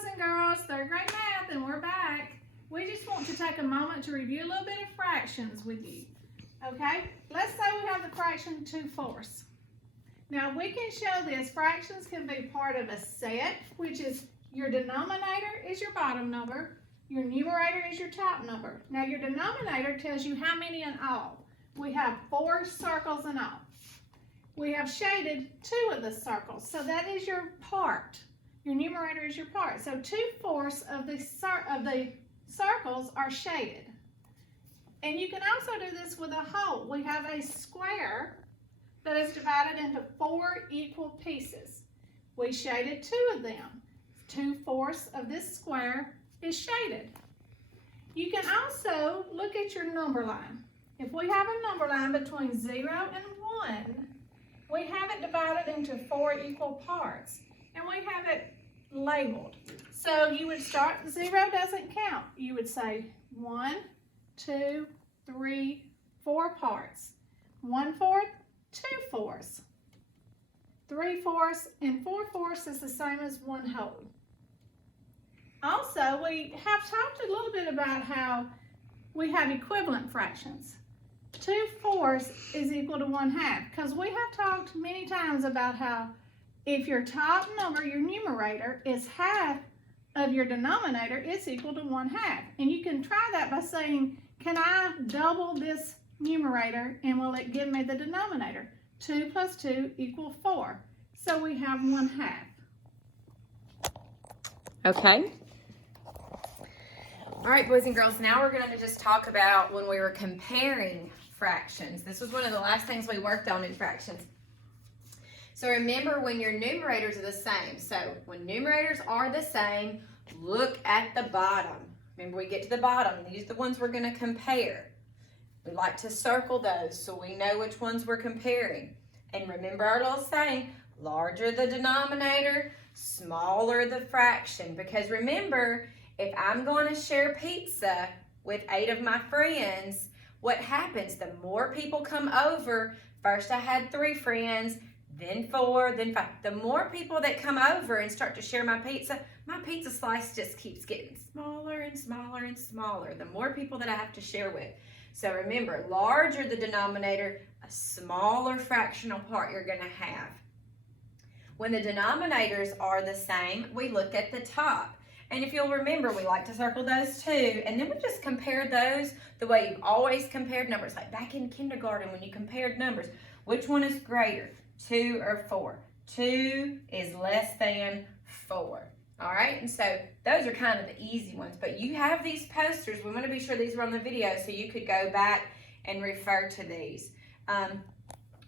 boys and girls, third grade math, and we're back. We just want to take a moment to review a little bit of fractions with you. Okay, let's say we have the fraction 2/4. Now we can show this. Fractions can be part of a set, which is your denominator is your bottom number, your numerator is your top number. Now your denominator tells you how many in all. We have 4 circles in all. We have shaded 2 of the circles, so that is your part. Your numerator is your part. So 2/4 of the circles are shaded. And you can also do this with a whole. We have a square that is divided into 4 equal pieces. We shaded 2 of them. 2/4 of this square is shaded. You can also look at your number line. If we have a number line between 0 and 1, we have it divided into 4 equal parts, and we have it labeled. So you would start, 0 doesn't count. You would say 1, 2, 3, 4 parts. 1/4, 2/4. 3/4 and 4/4 is the same as 1 whole. Also, we have talked a little bit about how we have equivalent fractions. 2/4 is equal to 1/2, because we have talked many times about how if your top number, your numerator, is half of your denominator, it's equal to 1/2. And you can try that by saying, can I double this numerator and will it give me the denominator? 2 plus 2 equals 4. So we have 1/2. Okay. All right, boys and girls, now we're going to just talk about when we were comparing fractions. This was one of the last things we worked on in fractions. So remember, when your numerators are the same, so when numerators are the same, look at the bottom. Remember, we get to the bottom, these are the ones we're going to compare. We like to circle those so we know which ones we're comparing. And remember our little saying, larger the denominator, smaller the fraction. Because remember, if I'm going to share pizza with 8 of my friends, what happens? The more people come over, first I had 3 friends, then 4, then 5. The more people that come over and start to share my pizza slice just keeps getting smaller and smaller and smaller. The more people that I have to share with. So remember, larger the denominator, a smaller fractional part you're going to have. When the denominators are the same, we look at the top. And if you'll remember, we like to circle those too. And then we just compare those the way you've always compared numbers. Like back in kindergarten when you compared numbers. Which one is greater, 2 or 4? 2 is less than 4. All right, and so those are kind of the easy ones. But you have these posters. We want to be sure these were on the video so you could go back and refer to these.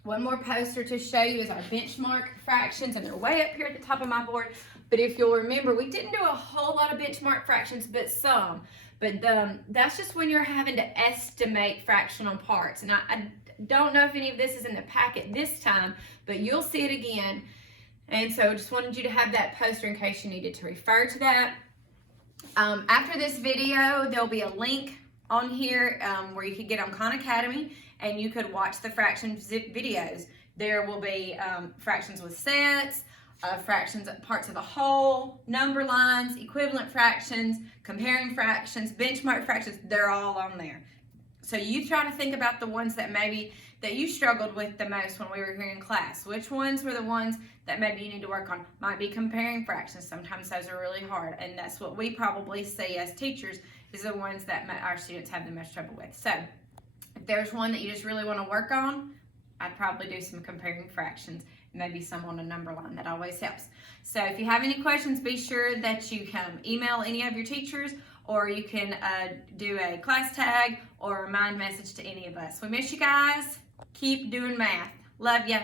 One more poster to show you is our benchmark fractions, and they're way up here at the top of my board. But if you'll remember, we didn't do a whole lot of benchmark fractions, but some. But that's just when you're having to estimate fractional parts. And I don't know if any of this is in the packet this time, but you'll see it again. And so just wanted you to have that poster in case you needed to refer to that. After this video, there'll be a link on here where you could get on Khan Academy and you could watch the fractions videos. There will be fractions with sets, fractions, parts of a whole, number lines, equivalent fractions, comparing fractions, benchmark fractions. They're all on there. So you try to think about the ones that maybe that you struggled with the most when we were here in class. Which ones were the ones that maybe you need to work on? Might be comparing fractions. Sometimes those are really hard, and that's what we probably see as teachers is the ones that our students have the most trouble with. So if there's one that you just really want to work on, I'd probably do some comparing fractions, maybe some on a number line. That always helps. So if you have any questions, be sure that you can email any of your teachers, or you can do a class tag or a remind message to any of us. We miss you guys. Keep doing math. Love ya.